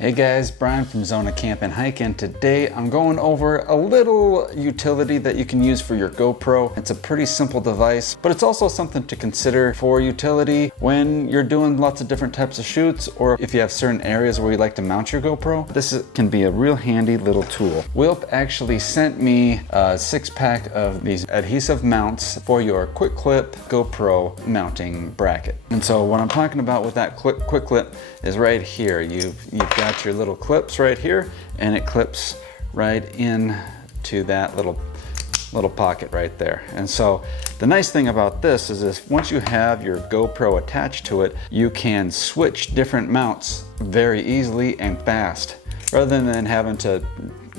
Hey guys, Brian from Zona Camp and Hike, and today I'm going over a little utility that you can use for your GoPro. It's a pretty simple device, but it's also something to consider for utility when you're doing lots of different types of shoots, or if you have certain areas where you like to mount your GoPro. Can be a real handy little tool. Wealpe actually sent me a 6-pack of these adhesive mounts for your quick clip GoPro mounting bracket. And so what I'm talking about with that quick clip is right here. You've got your little clips right here, and it clips right in to that little pocket right there. And so the nice thing about this is once you have your GoPro attached to it, you can switch different mounts very easily and fast, rather than having to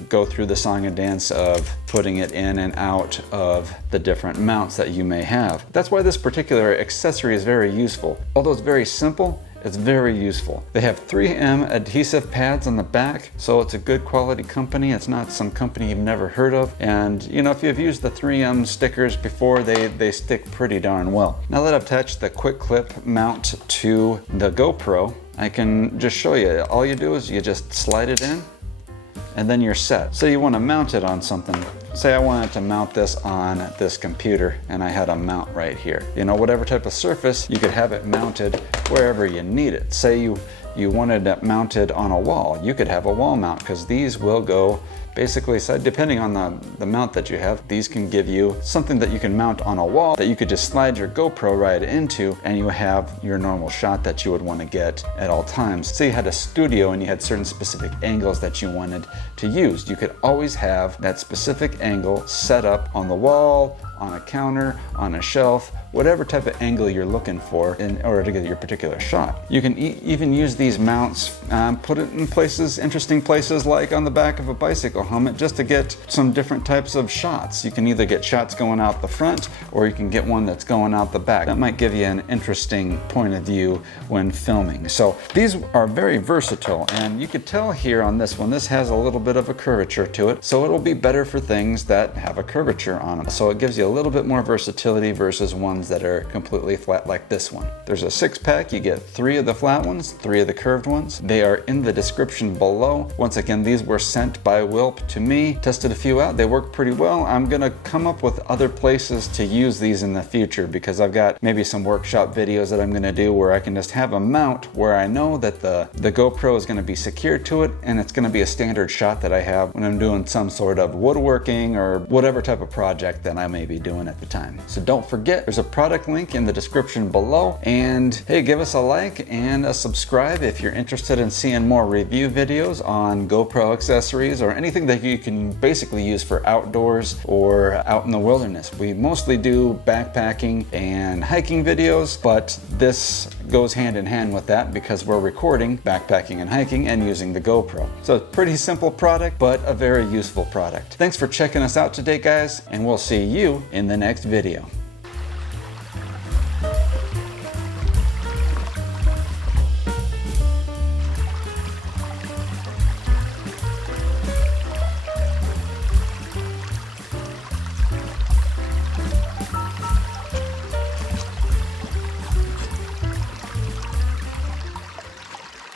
go through the song and dance of putting it in and out of the different mounts that you may have. That's why this particular accessory is very useful. Although it's very simple, it's very useful. They have 3M adhesive pads on the back, so it's a good quality company. It's not some company you've never heard of. And you know, if you've used the 3M stickers before, they stick pretty darn well. Now that I've attached the quick clip mount to the GoPro, I can just show you. All you do is you just slide it in, and then you're set. So you want to mount it on something. Say I wanted to mount this on this computer, and I had a mount right here. You know, whatever type of surface, you could have it mounted wherever you need it. Say you wanted it mounted on a wall, you could have a wall mount, because these will go basically, so depending on the mount that you have, these can give you something that you can mount on a wall that you could just slide your GoPro right into, and you have your normal shot that you would want to get at all times. Say you had a studio and you had certain specific angles that you wanted to use. You could always have that specific angle set up on the wall, on a counter, on a shelf, whatever type of angle you're looking for in order to get your particular shot. You can even use these mounts, put it in places, interesting places like on the back of a bicycle helmet, just to get some different types of shots. You can either get shots going out the front, or you can get one that's going out the back. That might give you an interesting point of view when filming. So these are very versatile, and you could tell here on this one, this has a little bit of a curvature to it, so it'll be better for things that have a curvature on them. So it gives you a little bit more versatility versus ones that are completely flat like this one. There's a 6-pack, you get 3 of the flat ones, 3 of the curved ones. They are in the description below. Once again, these were sent by Wealpe to me. Tested a few out, they work pretty well. I'm gonna come up with other places to use these in the future, because I've got maybe some workshop videos that I'm gonna do where I can just have a mount where I know that the GoPro is gonna be secured to it, and it's gonna be a standard shot that I have when I'm doing some sort of woodworking or whatever type of project that I may be doing at the time. So don't forget, there's a product link in the description below, and hey, give us a like and a subscribe if you're interested in seeing more review videos on GoPro accessories or anything that you can basically use for outdoors or out in the wilderness. We mostly do backpacking and hiking videos, but this goes hand in hand with that because we're recording backpacking and hiking and using the GoPro. So it's a pretty simple product, but a very useful product. Thanks for checking us out today, guys, and we'll see you in the next video.